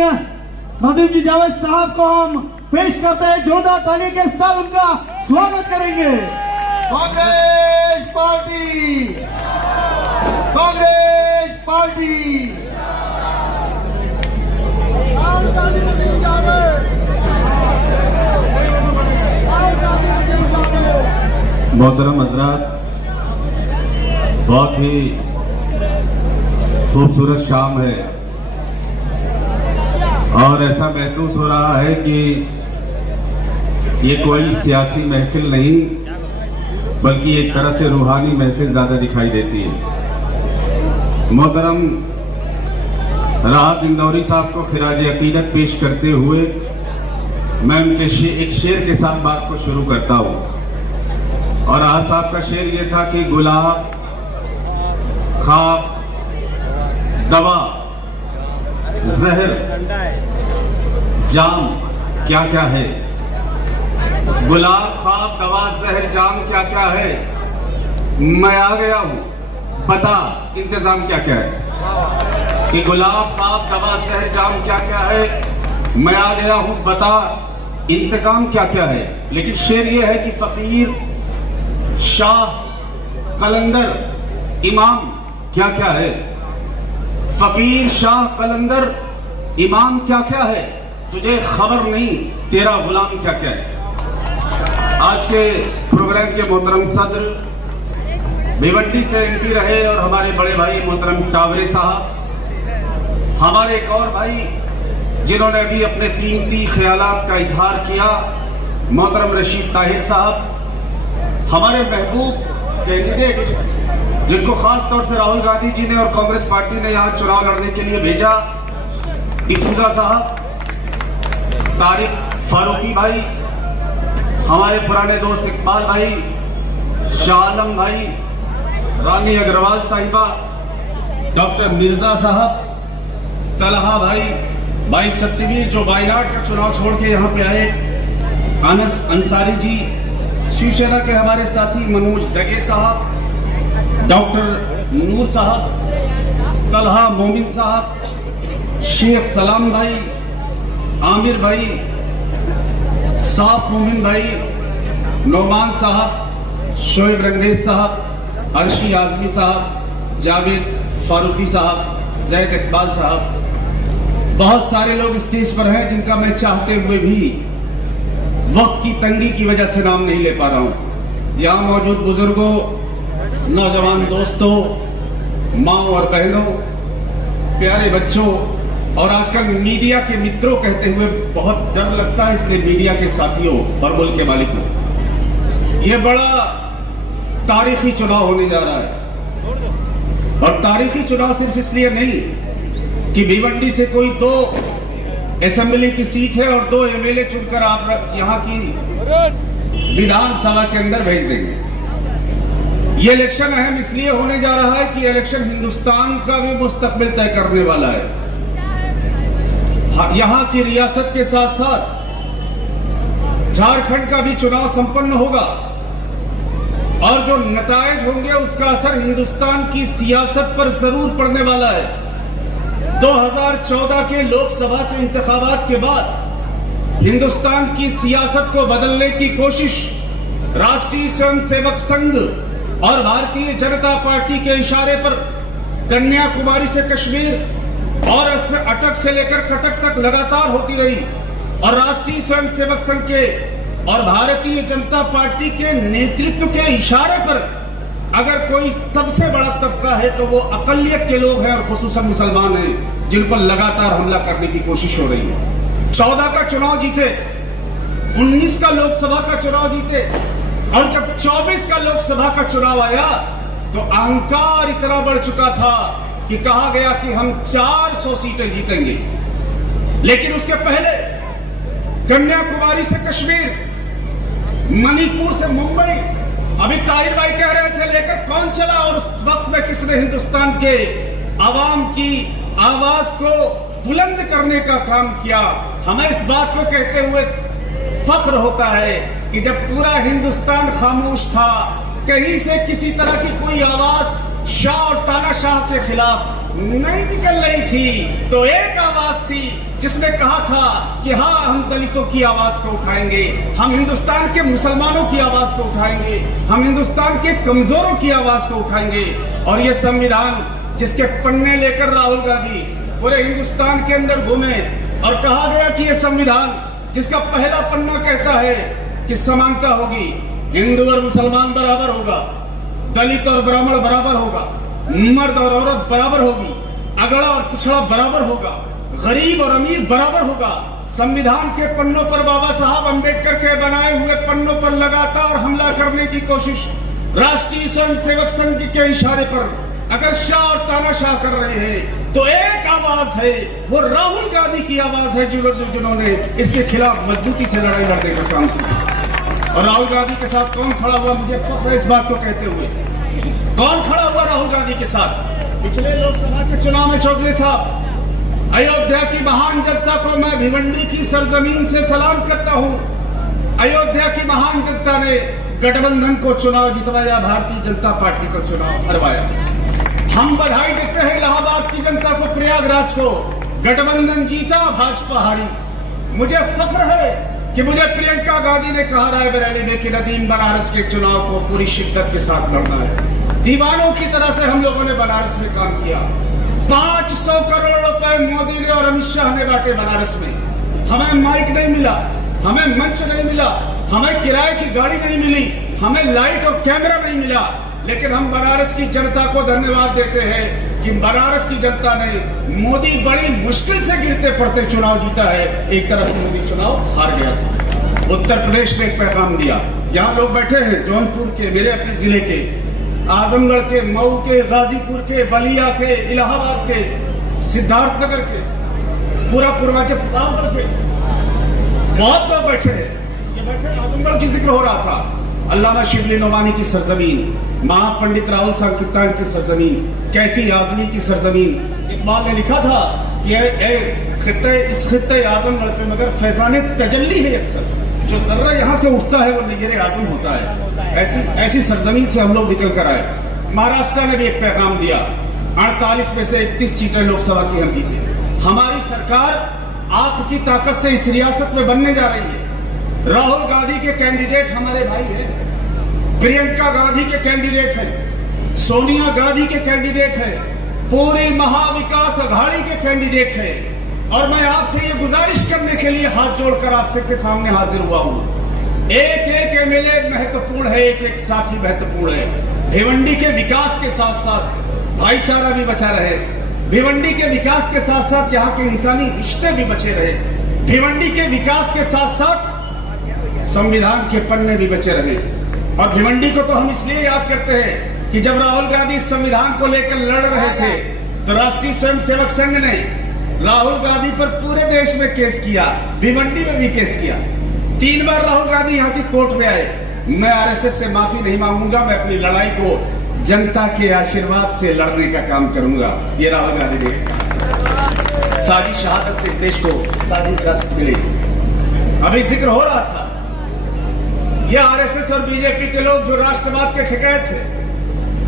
माननीय नदीम जी जावेद साहब को हम पेश करते हैं, जोरदार ताली के साथ उनका स्वागत करेंगे। Congress party, Congress party. मोहतरम हजरात, बहुत ही खूबसूरत शाम है और ऐसा महसूस हो रहा है कि ये कोई सियासी महफिल नहीं बल्कि एक तरह से रूहानी महफिल ज्यादा दिखाई देती है। मोहतरम राहत इंदौरी साहब को खिराज अकीदत पेश करते हुए मैं उनके एक शेर के साथ बात को शुरू करता हूं और राहत साहब का शेर ये था कि गुलाब, ख्वाब, दवा, जहर, जाम क्या क्या है। गुलाब, ख्वाब, दवा, जहर, जाम क्या क्या है। मैं आ गया हूं, बता इंतजाम क्या क्या है। कि गुलाब, ख्वाब, दवा, जहर, जाम क्या क्या है। मैं आ गया हूं, बता इंतजाम क्या क्या है। लेकिन शेर ये है कि फकीर, शाह, कलंदर, इमाम क्या क्या है। फकीर, शाह, कलंदर, इमाम क्या क्या है। तुझे खबर नहीं तेरा गुलाम क्या क्या है। आज के प्रोग्राम के मोहतरम सदर भिवंडी से एमपी रहे और हमारे बड़े भाई मोहतरम टावरे साहब, हमारे एक और भाई जिन्होंने अभी अपने कीमती ख्यालात का इजहार किया, मोहतरम रशीद ताहिर साहब, हमारे महबूब कैंडिडेट जिनको खास तौर से राहुल गांधी जी ने और कांग्रेस पार्टी ने यहां चुनाव लड़ने के लिए भेजा, डिसूजा साहब, तारिक फारूकी भाई, हमारे पुराने दोस्त इकबाल भाई, शाह आलम भाई, रानी अग्रवाल साहिबा, डॉक्टर मिर्जा साहब, तलहा भाई, भाई सत्यवीर जो वायनाड का चुनाव छोड़ के यहां पे आए, अनस अंसारी जी, शिवसेना के हमारे साथी मनोज दगे साहब, डॉक्टर नूर साहब, तलहा मोमिन साहब, शेख सलाम भाई, आमिर भाई, साफ मोमिन भाई, नौमान साहब, शोएब रंगरेज साहब, अर्शी आजमी साहब, जावेद फारूकी साहब, जैद इकबाल साहब, बहुत सारे लोग स्टेज पर हैं जिनका मैं चाहते हुए भी वक्त की तंगी की वजह से नाम नहीं ले पा रहा हूं। यहां मौजूद बुजुर्गों, नौजवान दोस्तों, माओ और बहनों, प्यारे बच्चों और आजकल मीडिया के मित्रों कहते हुए बहुत डर लगता है, इसलिए मीडिया के साथियों और मुल्क के मालिकों, यह बड़ा तारीखी चुनाव होने जा रहा है। और तारीखी चुनाव सिर्फ इसलिए नहीं कि भिवंडी से कोई 2 असेंबली की सीट है और 2 एमएलए चुनकर आप यहां की विधानसभा के अंदर भेज देंगे। ये इलेक्शन अहम इसलिए होने जा रहा है कि इलेक्शन हिंदुस्तान का भी मुस्तकबिल तय करने वाला है। यहां की रियासत के साथ साथ झारखंड का भी चुनाव संपन्न होगा और जो नतायज होंगे उसका असर हिंदुस्तान की सियासत पर जरूर पड़ने वाला है। 2014 के लोकसभा के इंतखाबात के बाद हिंदुस्तान की सियासत को बदलने की कोशिश राष्ट्रीय स्वयंसेवक संघ और भारतीय जनता पार्टी के इशारे पर कन्याकुमारी से कश्मीर और अटक से लेकर कटक तक लगातार होती रही और राष्ट्रीय स्वयंसेवक संघ के और भारतीय जनता पार्टी के नेतृत्व के इशारे पर अगर कोई सबसे बड़ा तबका है तो वो अकलियत के लोग हैं और खुसूसन मुसलमान हैं, जिन पर लगातार हमला करने की कोशिश हो रही है। 14 का चुनाव जीते, 19 का लोकसभा का चुनाव जीते और जब 24 का लोकसभा का चुनाव आया तो अहंकार इतना बढ़ चुका था कि कहा गया कि हम 400 सीटें जीतेंगे। लेकिन उसके पहले कन्याकुमारी से कश्मीर, मणिपुर से मुंबई, अभी ताहिर भाई कह रहे थे लेकर कौन चला और उस वक्त में किसने हिंदुस्तान के आवाम की आवाज को बुलंद करने का काम किया। हमें इस बात को कहते हुए फख्र होता है कि जब पूरा हिंदुस्तान खामोश था, कहीं से किसी तरह की कोई आवाज शाह और तानाशाह के खिलाफ नहीं निकल रही थी तो एक आवाज थी जिसने कहा था कि हाँ, हम दलितों की आवाज को उठाएंगे, हम हिंदुस्तान के मुसलमानों की आवाज को उठाएंगे, हम हिंदुस्तान के कमजोरों की आवाज को उठाएंगे। और ये संविधान जिसके पन्ने लेकर राहुल गांधी पूरे हिंदुस्तान के अंदर घूमे और कहा गया कि ये संविधान जिसका पहला पन्ना कहता है कि समानता होगी, हिंदू और मुसलमान बराबर होगा, दलित और ब्राह्मण बराबर होगा, मर्द और औरत बराबर होगी, अगड़ा और पिछड़ा बराबर होगा, गरीब और अमीर बराबर होगा। संविधान के पन्नों पर बाबा साहब अंबेडकर के बनाए हुए पन्नों पर लगातार हमला करने की कोशिश राष्ट्रीय स्वयंसेवक संघ के इशारे पर अगर शाह और तानाशाह कर रहे हैं तो एक आवाज है, वो राहुल गांधी की आवाज है जिन्होंने इसके खिलाफ मजबूती से लड़ाई लड़ने का काम किया। और राहुल गांधी के साथ कौन खड़ा हुआ, मुझे फख्र है इस बात को कहते हुए, कौन खड़ा हुआ राहुल गांधी के साथ? पिछले लोकसभा के चुनाव में चौधरी साहब, अयोध्या की महान जनता को मैं भिवंडी की सरजमीन से सलाम करता हूं। अयोध्या की महान जनता ने गठबंधन को चुनाव जितवाया, भारतीय जनता पार्टी को चुनाव हरवाया। हम बधाई देते हैं इलाहाबाद की जनता को, प्रयागराज को, गठबंधन जीता, भाजपा हारी। मुझे फख्र है कि मुझे प्रियंका गांधी ने कहा रायबरेली में कि नदीम बनारस के चुनाव को पूरी शिद्दत के साथ लड़ना है। दीवानों की तरह से हम लोगों ने बनारस में काम किया। 500 करोड़ रुपए मोदी ने और अमित शाह ने बांटे बनारस में। हमें माइक नहीं मिला, हमें मंच नहीं मिला, हमें किराए की गाड़ी नहीं मिली, हमें लाइट और कैमरा नहीं मिला, लेकिन हम बनारस की जनता को धन्यवाद देते हैं कि बनारस की जनता ने, मोदी बड़ी मुश्किल से गिरते पड़ते चुनाव जीता है। एक तरफ से मोदी चुनाव हार गया था। उत्तर प्रदेश ने एक पैगाम दिया। यहां लोग बैठे हैं जौनपुर के, मेरे अपने जिले के, आजमगढ़ के, मऊ के, गाजीपुर के, बलिया के, इलाहाबाद के, सिद्धार्थनगर के, पूरा पूर्वांचल प्रतापगढ़ के बहुत लोग बैठे हैं। ये बैठे आजमगढ़ की जिक्र हो रहा था, अल्लामा शिबली नोमानी की सरजमीन, महापंडित राहुल सांकीर्तन की सरजमीन, कैफी आजमी की सरजमीन। इकबाल ने लिखा था कि इस खित्ते आजमगढ़ पे मगर फैजाने तजल्ली है, अक्सर जो जर्रा यहां से उठता है वो निगरे आजम होता है। ऐसी सरजमीन से हम लोग निकल कर आए। महाराष्ट्र ने भी एक पैगाम दिया। 48 में से 31 सीटें लोकसभा की हम जीते। हमारी सरकार आपकी ताकत से इस रियासत में बनने जा रही है। राहुल गांधी के कैंडिडेट हमारे भाई हैं, प्रियंका गांधी के कैंडिडेट हैं, सोनिया गांधी के कैंडिडेट हैं, पूरी महाविकास अघाड़ी के कैंडिडेट हैं। और मैं आपसे ये गुजारिश करने के लिए हाथ जोड़कर आपसे के सामने हाजिर हुआ हूं। एक एक एमएलए महत्वपूर्ण है, एक एक साथी महत्वपूर्ण है। भिवंडी के विकास के साथ साथ भाईचारा भी बचा रहे, भिवंडी के विकास के साथ साथ यहाँ के इंसानी रिश्ते भी बचे रहे, भिवंडी के विकास के साथ साथ संविधान के पन्ने भी बचे रहे। और भिवंडी को तो हम इसलिए याद करते हैं कि जब राहुल गांधी संविधान को लेकर लड़ रहे थे तो राष्ट्रीय स्वयंसेवक संघ ने राहुल गांधी पर पूरे देश में केस किया, भिवंडी में भी केस किया। 3 बार राहुल गांधी यहाँ की कोर्ट में आए। मैं आरएसएस से माफी नहीं मांगूंगा, मैं अपनी लड़ाई को जनता के आशीर्वाद से लड़ने का काम करूंगा। ये राहुल गांधी ने सारी शहादत से इस देश को सारी विरासत मिली। अभी जिक्र हो रहा था, ये आरएसएस और बीजेपी के लोग जो राष्ट्रवाद के ठिकाए थे,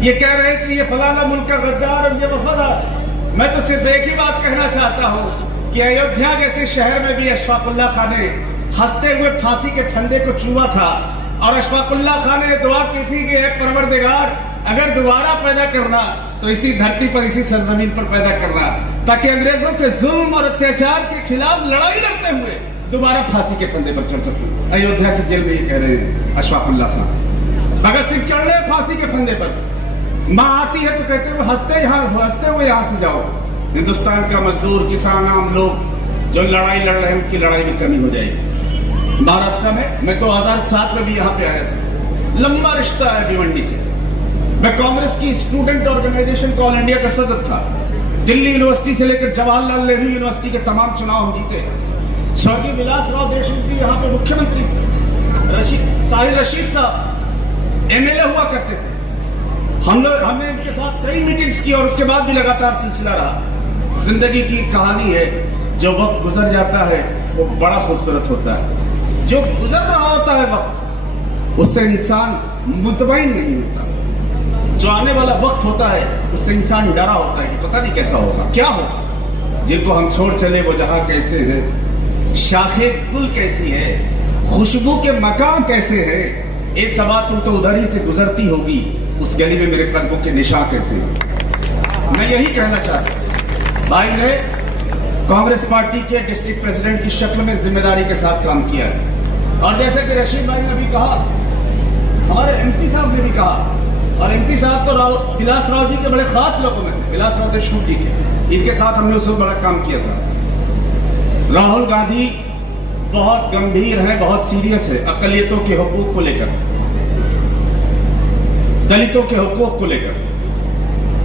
ये कह रहे हैं कि ये फलाना मुल्क का गद्दार और ये वफादार। मैं तो सिर्फ एक ही बात कहना चाहता हूं कि अयोध्या जैसे शहर में भी अशफाकुल्ला खान ने हंसते हुए फांसी के फंदे को चूमा था और अशफाकुल्ला खान ने दुआ की थी कि परवरदिगार अगर दोबारा पैदा करना तो इसी धरती पर, इसी सरजमीन पर पैदा करना, ताकि अंग्रेजों के जुल्म और अत्याचार के खिलाफ लड़ाई लड़ते हुए दोबारा फांसी के फंदे पर चढ़ सकूं। अयोध्या की जेल में ये कह रहे हैं अशफाकुल्ला खान। भगत सिंह चढ़ रहे फांसी के फंदे पर, मां आती है तो कहते हुए हंसते हुए यहां से जाओ। हिंदुस्तान का मजदूर, किसान, आम लोग जो लड़ाई लड़ रहे हैं उनकी लड़ाई में कमी हो जाएगी। महाराष्ट्र में मैं 2007 में भी यहां पे आया था। लंबा रिश्ता है भिवंडी से। मैं कांग्रेस की स्टूडेंट ऑर्गेनाइजेशन ऑल इंडिया का सदस्य था। दिल्ली यूनिवर्सिटी से लेकर जवाहरलाल नेहरू यूनिवर्सिटी के तमाम चुनाव हम जीते। स्वर्गीय विलासराव देशमुख जी यहाँ पे मुख्यमंत्री थे। ताहिर रशीद साहब एमएलए हुआ करते थे। हमने इनके साथ कई मीटिंग्स की और उसके बाद भी लगातार सिलसिला रहा। जिंदगी की कहानी है, जो वक्त गुजर जाता है वो बड़ा खूबसूरत होता है। जो गुजर रहा होता है वक्त, उससे इंसान मुतमईन नहीं होता। जो आने वाला वक्त होता है उससे इंसान डरा होता है कि पता नहीं कैसा होगा, क्या होगा। जिनको हम छोड़ चले वो जहां कैसे है, शाखे गुल कैसी है, खुशबू के मकान कैसे है, ये सबा तू तो उधर ही से गुजरती होगी, उस गली में मेरे कदमों के निशान कैसे है। मैं यही कहना चाहता हूं, भाई ने कांग्रेस पार्टी के डिस्ट्रिक्ट प्रेसिडेंट की शक्ल में जिम्मेदारी के साथ काम किया है। और जैसे कि रशीद भाई ने भी कहा, हमारे एमपी साहब ने भी कहा, और एमपी साहब तो विलास राव जी के बड़े खास लोगों में थे, विलास राव देशमुख जी के, इनके साथ हमने उस वक्त बड़ा काम किया था। राहुल गांधी बहुत गंभीर है, बहुत सीरियस है अकलियतों के हुकूक को लेकर, दलितों के हुकूक को लेकर,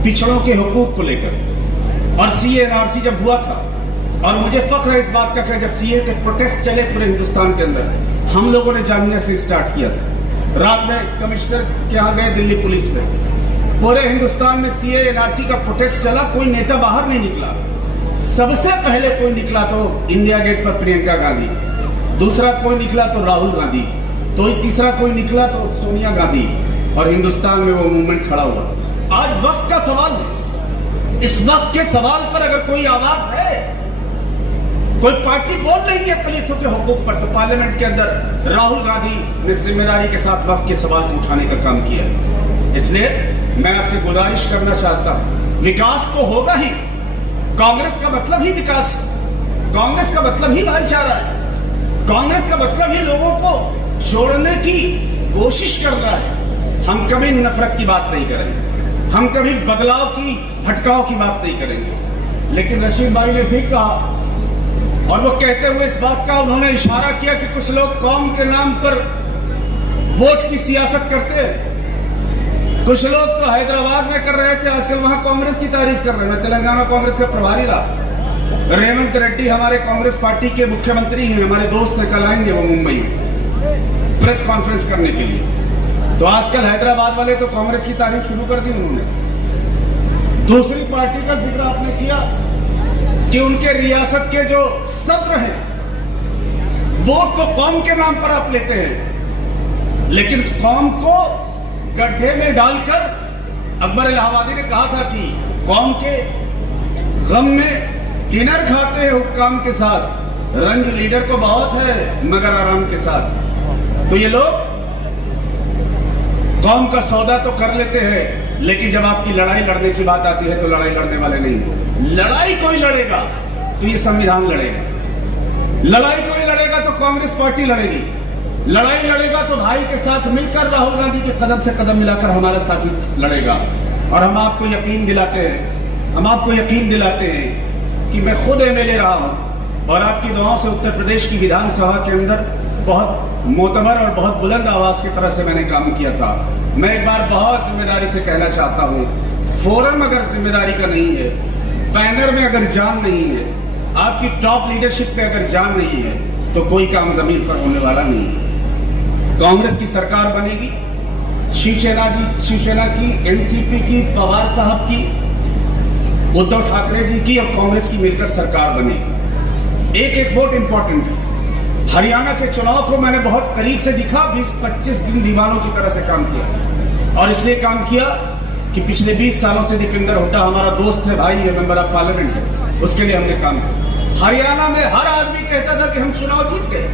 पिछड़ों के हुकूक को लेकर। और सीए एनआरसी जब हुआ था, और मुझे फख्र है इस बात का कि जब सीए के प्रोटेस्ट चले पूरे हिंदुस्तान के अंदर, हम लोगों ने जामिया से स्टार्ट किया था। रात में कमिश्नर के यहां गए दिल्ली पुलिस में, पूरे हिंदुस्तान में सीए एनआरसी का प्रोटेस्ट चला, कोई नेता बाहर नहीं निकला। सबसे पहले कोई निकला तो इंडिया गेट पर प्रियंका गांधी, दूसरा कोई निकला तो राहुल गांधी, तो तीसरा कोई निकला तो सोनिया गांधी, और हिंदुस्तान में वो मूवमेंट खड़ा हुआ। आज वक्त का सवाल है, इस वक्त के सवाल पर अगर कोई आवाज है, कोई पार्टी बोल रही है दलितों के हुकूक पर, तो पार्लियामेंट के अंदर राहुल गांधी ने जिम्मेदारी के साथ वक्त के सवाल को उठाने का काम किया है। इसलिए मैं आपसे गुजारिश करना चाहता हूं, विकास तो होगा ही, कांग्रेस का मतलब ही विकास है, कांग्रेस का मतलब ही भाईचारा है, कांग्रेस का मतलब ही लोगों को जोड़ने की कोशिश करना है। हम कभी नफरत की बात नहीं करेंगे, हम कभी बदलाव की भटकाव की बात नहीं करेंगे। लेकिन रशीद भाई ने ठीक कहा, और वो कहते हुए इस बात का उन्होंने इशारा किया कि कुछ लोग कौम के नाम पर वोट की सियासत करते हैं। कुछ लोग तो हैदराबाद में कर रहे थे, आजकल वहां कांग्रेस की तारीफ कर रहे हैं। मैं तेलंगाना कांग्रेस का प्रभारी रहा, रेवंत रेड्डी हमारे कांग्रेस पार्टी के मुख्यमंत्री हैं, हमारे दोस्त हैं, कल आएंगे वो मुंबई में प्रेस कॉन्फ्रेंस करने के लिए। तो आजकल हैदराबाद वाले तो कांग्रेस की तारीफ शुरू कर दी उन्होंने। दूसरी पार्टी का जिक्र आपने किया कि उनके रियासत के जो सत्र हैं वो तो कौम के नाम पर आप लेते हैं, लेकिन कौम को गड्ढे में डालकर अकबर इलाहाबादी ने कहा था कि कौम के गम में डिनर खाते हैं हुक्काम के साथ, रंग लीडर को बहुत है मगर आराम के साथ। तो ये लोग कौम का सौदा तो कर लेते हैं, लेकिन जब आपकी लड़ाई लड़ने की बात आती है तो लड़ाई लड़ने वाले नहीं। लड़ाई कोई लड़ेगा तो ये संविधान लड़ेगा, लड़ाई कोई लड़ेगा तो कांग्रेस पार्टी लड़ेगी, लड़ाई लड़ेगा तो भाई के साथ मिलकर राहुल गांधी के कदम से कदम मिलाकर हमारा साथी लड़ेगा। और हम आपको यकीन दिलाते हैं, हम आपको यकीन दिलाते हैं कि मैं खुद एमएलए रहा हूं और आपकी दुआओं से उत्तर प्रदेश की विधानसभा के अंदर बहुत मोतबर और बहुत बुलंद आवाज की तरह से मैंने काम किया था। मैं एक बार बहुत जिम्मेदारी से कहना चाहता हूं, फोरम अगर जिम्मेदारी का नहीं है, बैनर में अगर जान नहीं है, आपकी टॉप लीडरशिप पे अगर जान नहीं है, तो कोई काम जमीन पर होने वाला नहीं है। कांग्रेस की सरकार बनेगी, शिवसेना की, एनसीपी की, पवार साहब की, उद्धव ठाकरे जी की और कांग्रेस की मिलकर सरकार बनेगी। एक एक वोट इंपॉर्टेंट है। हरियाणा के चुनाव को मैंने बहुत करीब से दिखा, 20-25 दिन दीवानों की तरह से काम किया, और इसलिए काम किया कि पिछले 20 सालों से दीपेंद्र हुड्डा हमारा दोस्त है, भाई है, मेंबर ऑफ पार्लियामेंट है, उसके लिए हमने काम किया। हरियाणा में हर आदमी कहता था कि हम चुनाव जीत गए,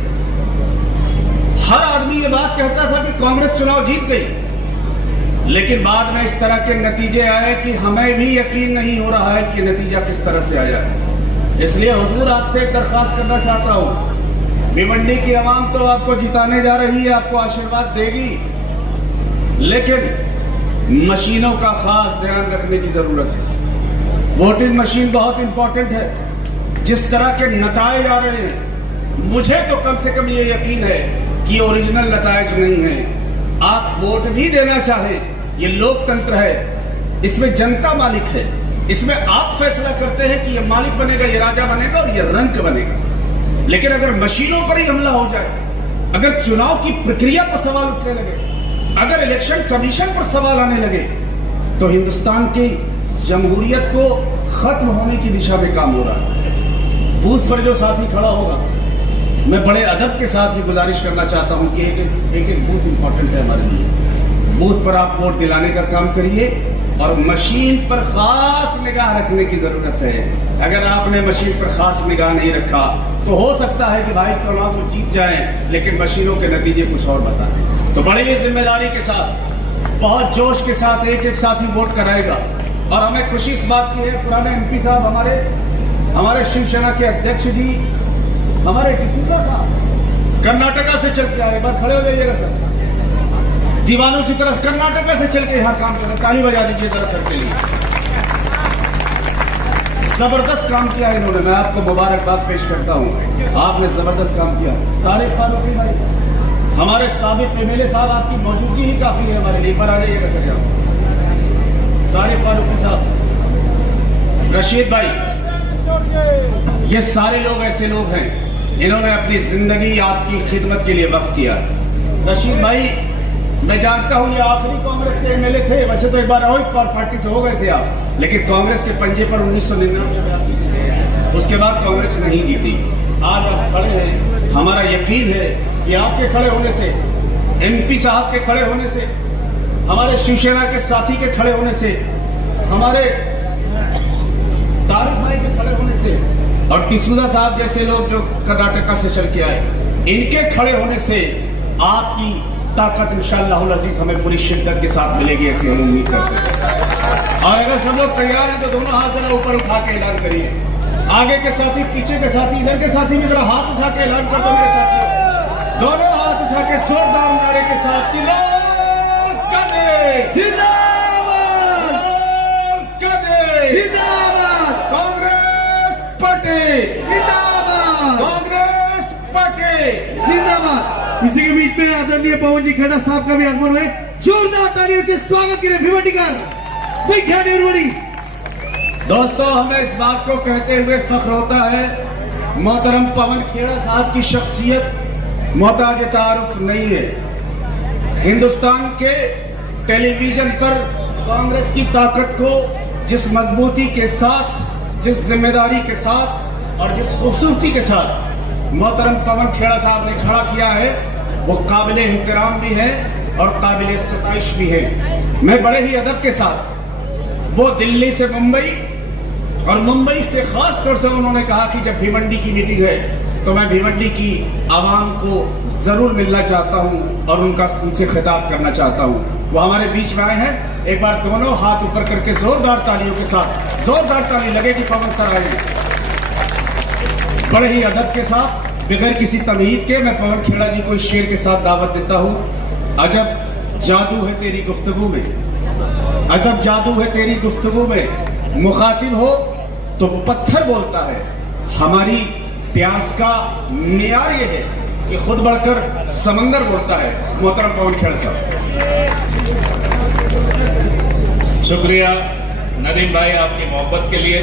हर आदमी ये बात कहता था कि कांग्रेस चुनाव जीत गई, लेकिन बाद में इस तरह के नतीजे आए कि हमें भी यकीन नहीं हो रहा है कि नतीजा किस तरह से आया है। इसलिए हुजूर आपसे एक दरखास्त करना चाहता हूं, भिवंडी की आवाम तो आपको जिताने जा रही है, आपको आशीर्वाद देगी, लेकिन मशीनों का खास ध्यान रखने की जरूरत है। वोटिंग मशीन बहुत इंपॉर्टेंट है। जिस तरह के नताए आ रहे हैं, मुझे तो कम से कम ये यकीन है कि ओरिजिनल नतायज नहीं है। आप वोट भी देना चाहें, ये लोकतंत्र है, इसमें जनता मालिक है, इसमें आप फैसला करते हैं कि ये मालिक बनेगा, ये राजा बनेगा और ये रंक बनेगा। लेकिन अगर मशीनों पर ही हमला हो जाए, अगर चुनाव की प्रक्रिया पर सवाल उठने लगे, अगर इलेक्शन कमीशन पर सवाल आने लगे, तो हिंदुस्तान की जमहूरियत को खत्म होने की दिशा में काम हो रहा है। बूथ पर जो साथी खड़ा होगा, मैं बड़े अदब के साथ ही गुजारिश करना चाहता हूं कि एक एक बूथ इंपॉर्टेंट है हमारे लिए। बूथ पर आप वोट दिलाने का काम करिए और मशीन पर खास निगाह रखने की जरूरत है। अगर आपने मशीन पर खास निगाह नहीं रखा तो हो सकता है कि भाई चुनाव तो जीत जाए लेकिन मशीनों के नतीजे कुछ और बताएं। तो बड़ी ही जिम्मेदारी के साथ, बहुत जोश के साथ एक एक साथी वोट कराएगा। और हमें खुशी इस बात की है, पुराने एमपी साहब हमारे शिवसेना के अध्यक्ष जी, हमारे डिसूजा साहब कर्नाटका से चल के आए। एक बार खड़े हो जाइएगा सर, दीवानों की तरह कर्नाटका से चल के यहां काम कर रहे। ताली बजा दीजिए जरा सर के लिए। जबरदस्त काम किया है इन्होंने, मैं आपको मुबारकबाद पेश करता हूं। आपने जबरदस्त काम किया। तारीफ फारूकी भाई, हमारे साबिक एमएलए साहब, आपकी मौजूदगी ही काफी है हमारे लिए। पर आ जाइएगा सर यहाँ। तारीफ फारूकी साहब, रशीद भाई, ये सारे लोग ऐसे लोग हैं इन्होंने अपनी जिंदगी आपकी खिदमत के लिए वक्फ किया। रशीद भाई, मैं जानता हूं ये आखिरी कांग्रेस के एमएलए थे। वैसे तो एक बार और पार्टी से हो गए थे आप, लेकिन कांग्रेस के पंजे पर 1999 में आप जीते। उसके बाद कांग्रेस नहीं जीती। आज आप खड़े हैं, हमारा यकीन है कि आपके खड़े होने से, एमपी साहब के खड़े होने से, हमारे शिवसेना के साथी के खड़े होने से, हमारे तारिक भाई के खड़े होने से और डिसूजा साहब जैसे लोग जो कर्नाटका से चल के आए, इनके खड़े होने से आपकी ताकत इंशाअल्लाह अजीज हमें पूरी शिद्दत के साथ मिलेगी, ऐसी हम उम्मीद करते हैं। और अगर सब लोग तैयार हैं तो दोनों हाथ जरा ऊपर उठा के ऐलान करिए। आगे के साथी, पीछे के साथी, इधर के साथी भी जरा हाथ उठा के ऐलान कर दो मेरे साथियों। दोनों हाथ उठा के जोरदार नारे के साथ कांग्रेस पार्टी जिंदाबाद, कांग्रेस पार्टी जिंदाबाद। इसी के बीच में आदरणीय पवन जी खेड़ा साहब का भी आगमन है। जोरदार तालियों से स्वागत करें भिवंडी का। दोस्तों, हमें इस बात को कहते हुए फख्र होता है, मोहतरम पवन खेड़ा साहब की शख्सियत मोहताज तारुफ नहीं है। हिंदुस्तान के टेलीविजन पर कांग्रेस की ताकत को जिस मजबूती के साथ, जिस जिम्मेदारी के साथ और जिस खूबसूरती के साथ मोहतरम पवन खेड़ा साहब ने खड़ा किया है, वो काबिल एहतराम भी है और काबिल सताइश भी है। मैं बड़े ही अदब के साथ, वो दिल्ली से मुंबई और मुंबई से खास तौर से उन्होंने कहा कि जब भिवंडी की मीटिंग है तो मैं भिवंडी की आवाम को जरूर मिलना चाहता हूं और उनसे खिताब करना चाहता हूं। वो हमारे बीच में आए हैं। एक बार दोनों हाथ ऊपर करके जोरदार तालियों के साथ, जोरदार ताली लगेगी पवन सर आए। बड़े ही अदब के साथ, बगैर किसी तमहीद के, मैं पवन खेड़ा जी को इस शेर के साथ दावत देता हूं। अजब जादू है तेरी गुफ्तगू में, अजब जादू है तेरी गुफ्तगू में, मुखातिब हो तो पत्थर बोलता है। हमारी प्यास का मियार ये है कि खुद बढ़कर समंदर बोलता है। मोहतरम पवन खेड़ा साहब। शुक्रिया नदीम भाई आपकी मोहब्बत के लिए।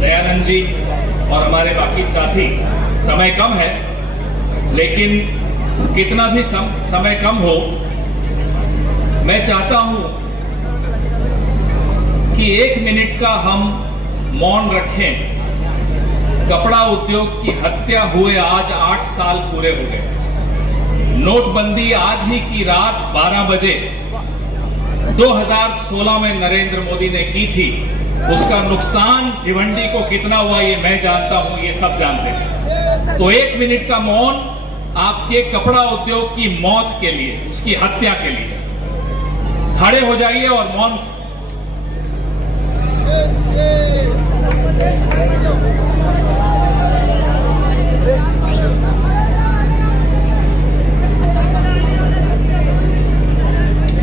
दयानंद जी और हमारे बाकी साथी, समय कम है लेकिन कितना भी समय कम हो, मैं चाहता हूं कि 1 मिनट का हम मौन रखें। कपड़ा उद्योग की हत्या हुए आज 8 साल पूरे हो गए। नोटबंदी आज ही की रात 12 बजे 2016 में नरेंद्र मोदी ने की थी। उसका नुकसान भिवंडी को कितना हुआ ये मैं जानता हूं, ये सब जानते हैं। तो 1 मिनट का मौन आपके कपड़ा उद्योग की मौत के लिए, उसकी हत्या के लिए। खड़े हो जाइए और मौन।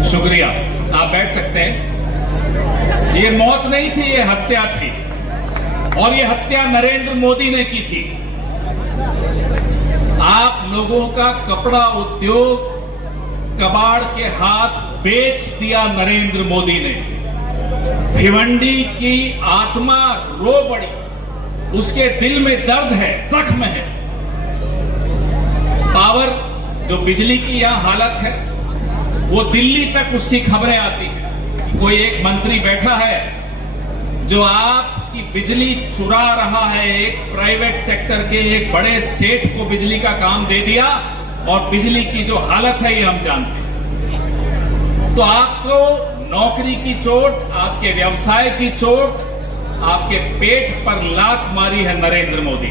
शुक्रिया, आप बैठ सकते हैं। ये मौत नहीं थी, ये हत्या थी और ये हत्या नरेंद्र मोदी ने की थी। आप लोगों का कपड़ा उद्योग कबाड़ के हाथ बेच दिया नरेंद्र मोदी ने। भिवंडी की आत्मा रो पड़ी, उसके दिल में दर्द है, जख्म है। पावर, जो बिजली की यह हालत है, वो दिल्ली तक उसकी खबरें आती हैं। कोई एक मंत्री बैठा है जो आपकी बिजली चुरा रहा है, एक प्राइवेट सेक्टर के एक बड़े सेठ को बिजली का काम दे दिया और बिजली की जो हालत है ये हम जानते हैं। तो आपको नौकरी की चोट, आपके व्यवसाय की चोट, आपके पेट पर लात मारी है नरेंद्र मोदी।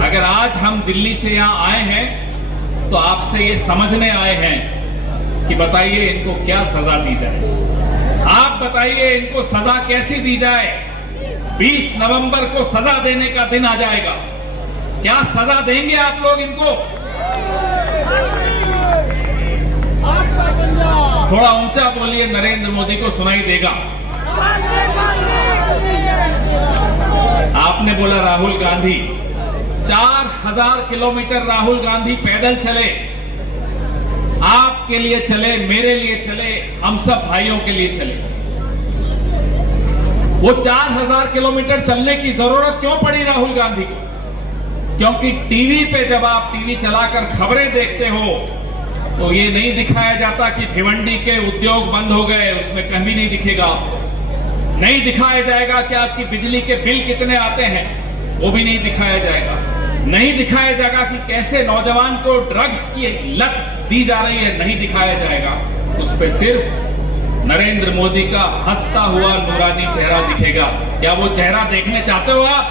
अगर आज हम दिल्ली से यहां आए हैं तो आपसे ये समझने आए हैं कि बताइए इनको क्या सजा दी जाए। आप बताइए इनको सजा कैसी दी जाए। 20 नवंबर को सजा देने का दिन आ जाएगा। क्या सजा देंगे आप लोग इनको? थोड़ा ऊंचा बोलिए, नरेंद्र मोदी को सुनाई देगा। आपने बोला राहुल गांधी, 4000 किलोमीटर राहुल गांधी पैदल चले, आपके लिए चले, मेरे लिए चले, हम सब भाइयों के लिए चले। वो 4000 किलोमीटर चलने की जरूरत क्यों पड़ी राहुल गांधी को? क्योंकि टीवी पे जब आप टीवी चलाकर खबरें देखते हो तो ये नहीं दिखाया जाता कि भिवंडी के उद्योग बंद हो गए, उसमें कहीं नहीं दिखेगा। नहीं दिखाया जाएगा कि आपकी बिजली के बिल कितने आते हैं, वो भी नहीं दिखाया जाएगा। नहीं दिखाया जाएगा कि कैसे नौजवान को ड्रग्स की लत दी जा रही है, नहीं दिखाया जाएगा। उस पर सिर्फ नरेंद्र मोदी का हंसता हुआ नूरानी चेहरा दिखेगा। क्या वो चेहरा देखने चाहते हो आप?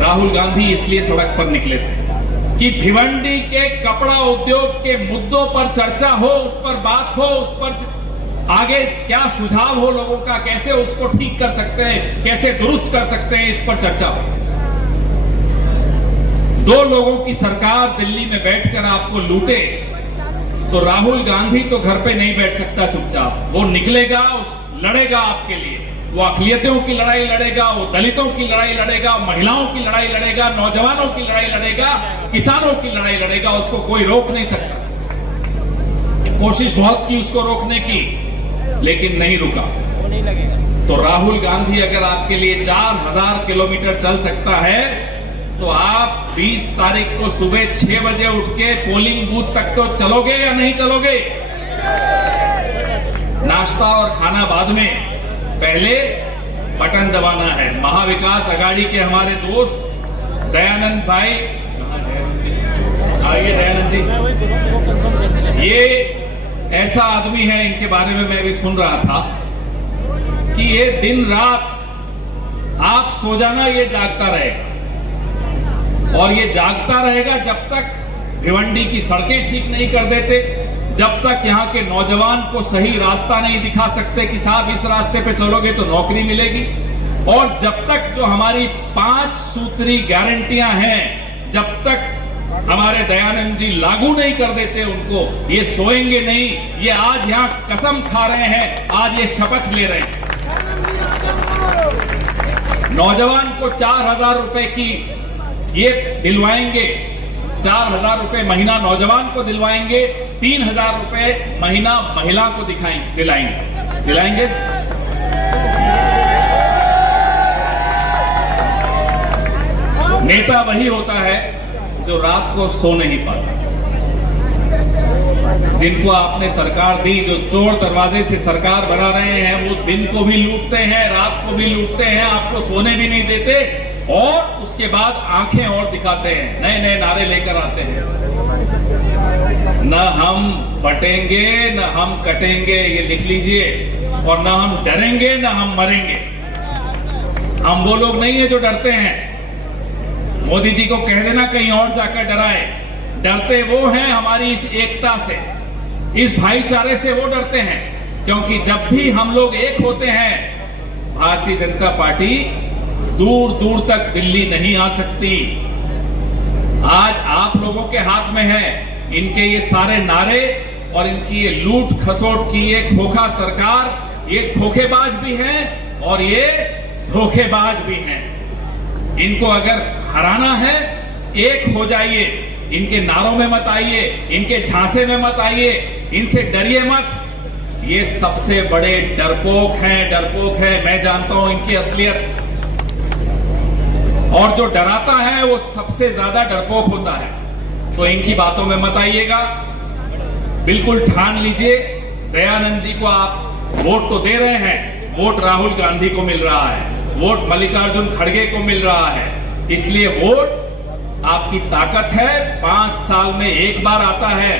राहुल गांधी इसलिए सड़क पर निकले थे कि भिवंडी के कपड़ा उद्योग के मुद्दों पर चर्चा हो, उस पर बात हो, उस पर आगे क्या सुझाव हो लोगों का, कैसे उसको ठीक कर सकते हैं, कैसे दुरुस्त कर सकते हैं, इस पर चर्चा हो। 2 लोगों की सरकार दिल्ली में बैठकर आपको लूटे तो राहुल गांधी तो घर पे नहीं बैठ सकता चुपचाप। वो निकलेगा, लड़ेगा आपके लिए। वो अक़लियतों की लड़ाई लड़ेगा, वो दलितों की लड़ाई लड़ेगा, महिलाओं की लड़ाई लड़ेगा, नौजवानों की लड़ाई लड़ेगा, किसानों की लड़ाई लड़ेगा। उसको कोई रोक नहीं सकता। कोशिश बहुत की उसको रोकने की, लेकिन नहीं रुका। तो राहुल गांधी अगर आपके लिए 4000 किलोमीटर चल सकता है तो आप 20 तारीख को सुबह 6 बजे उठ के पोलिंग बूथ तक तो चलोगे या नहीं चलोगे? नाश्ता और खाना बाद में, पहले बटन दबाना है। महाविकास अघाड़ी के हमारे दोस्त दयानंद भाई, आइए दयानंद जी, ये ऐसा आदमी है, इनके बारे में मैं भी सुन रहा था कि ये दिन रात आप सो जाना, ये जागता रहेगा। और ये जागता रहेगा जब तक भिवंडी की सड़कें ठीक नहीं कर देते, जब तक यहां के नौजवान को सही रास्ता नहीं दिखा सकते कि साहब इस रास्ते पे चलोगे तो नौकरी मिलेगी, और जब तक जो हमारी 5 सूत्री गारंटियां हैं, जब तक हमारे दयानंद जी लागू नहीं कर देते उनको, ये सोएंगे नहीं। ये आज यहां कसम खा रहे हैं, आज ये शपथ ले रहे हैं। नौजवान को 4000 रुपए की ये दिलवाएंगे, 4000 रुपए महीना नौजवान को दिलवाएंगे, 3000 रुपए महीना महिला को दिलाएंगे। नेता वही होता है जो रात को सो नहीं पाता। जिनको आपने सरकार दी, जो चोर दरवाजे से सरकार बना रहे हैं, वो दिन को भी लूटते हैं, रात को भी लूटते हैं, आपको सोने भी नहीं देते, और उसके बाद आंखें और दिखाते हैं, नए नए नारे लेकर आते हैं। न हम बटेंगे न हम कटेंगे, ये लिख लीजिए, और न हम डरेंगे न हम मरेंगे। हम वो लोग नहीं है जो डरते हैं। मोदी जी को कह देना कहीं और जाकर डराए। डरते वो हैं हमारी इस एकता से, इस भाईचारे से वो डरते हैं। क्योंकि जब भी हम लोग एक होते हैं, भारतीय जनता पार्टी दूर दूर तक दिल्ली नहीं आ सकती। आज आप लोगों के हाथ में है इनके ये सारे नारे और इनकी ये लूट खसोट की ये खोखा सरकार। ये खोखेबाज भी हैं और ये धोखेबाज भी हैं। इनको अगर हराना है, एक हो जाइए, इनके नारों में मत आइए, इनके झांसे में मत आइए, इनसे डरिए मत। ये सबसे बड़े डरपोक हैं, मैं जानता हूं इनकी असलियत। और जो डराता है वो सबसे ज्यादा डरपोक होता है। तो इनकी बातों में मत आइएगा। बिल्कुल ठान लीजिए, दयानंद जी को आप वोट तो दे रहे हैं, वोट राहुल गांधी को मिल रहा है, वोट मल्लिकार्जुन खड़गे को मिल रहा है। इसलिए वोट आपकी ताकत है, 5 साल में एक बार आता है।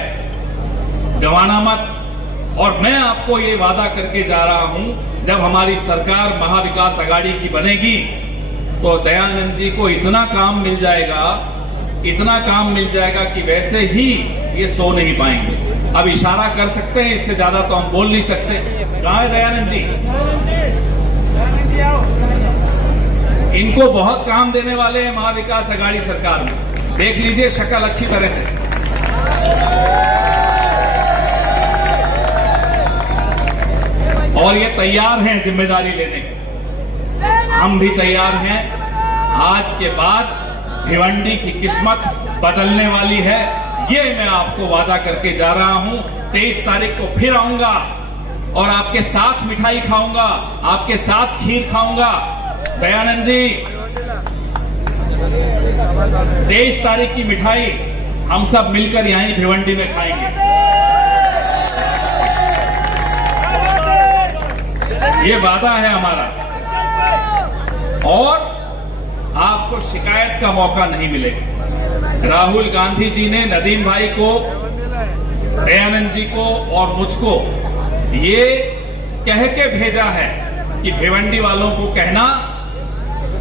गंवाना मत। और मैं आपको ये वादा करके जा रहा हूं, जब हमारी सरकार महाविकास आघाड़ी की बनेगी तो दयानंद जी को इतना काम मिल जाएगा कि वैसे ही ये सो नहीं पाएंगे। अब इशारा कर सकते हैं, इससे ज्यादा तो हम बोल नहीं सकते। कहां है दयानंद जी? इनको बहुत काम देने वाले हैं महाविकास आघाड़ी सरकार में। देख लीजिए शक्ल अच्छी तरह से। और ये तैयार हैं जिम्मेदारी लेने को। हम भी तैयार हैं। आज के बाद भिवंडी की किस्मत बदलने वाली है, ये मैं आपको वादा करके जा रहा हूं। 23 तारीख को फिर आऊंगा और आपके साथ मिठाई खाऊंगा, आपके साथ खीर खाऊंगा। दयानंद जी, 23 तारीख की मिठाई हम सब मिलकर यहीं भिवंडी में खाएंगे। ये वादा है हमारा। और आपको शिकायत का मौका नहीं मिलेगा। राहुल गांधी जी ने नदीम भाई को, दयानंद जी को और मुझको ये कह के भेजा है कि भिवंडी वालों को कहना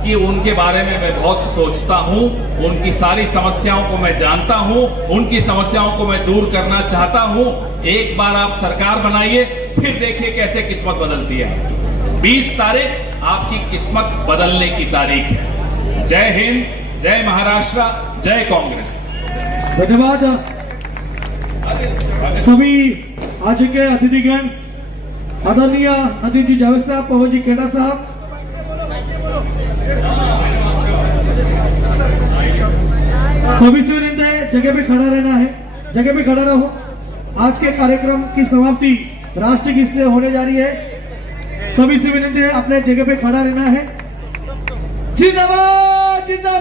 कि उनके बारे में मैं बहुत सोचता हूं, उनकी सारी समस्याओं को मैं जानता हूं, उनकी समस्याओं को मैं दूर करना चाहता हूं। एक बार आप सरकार बनाइए, फिर देखिए कैसे किस्मत बदलती है। 20 तारीख आपकी किस्मत बदलने की तारीख है। जय हिंद, जय महाराष्ट्र, जय कांग्रेस। धन्यवाद सभी आज के अतिथिगण, आदरणीय नदीम जी जावेद साहब, पवन जी खेड़ा साहब। सभी से विनती है जगह पे खड़ा रहना है, जगह पे खड़ा रहो। आज के कार्यक्रम की समाप्ति राष्ट्रगीत से होने जा रही है। सभी से विनती है अपने जगह पे खड़ा रहना है। जिंदाबाद जिंदाबाद।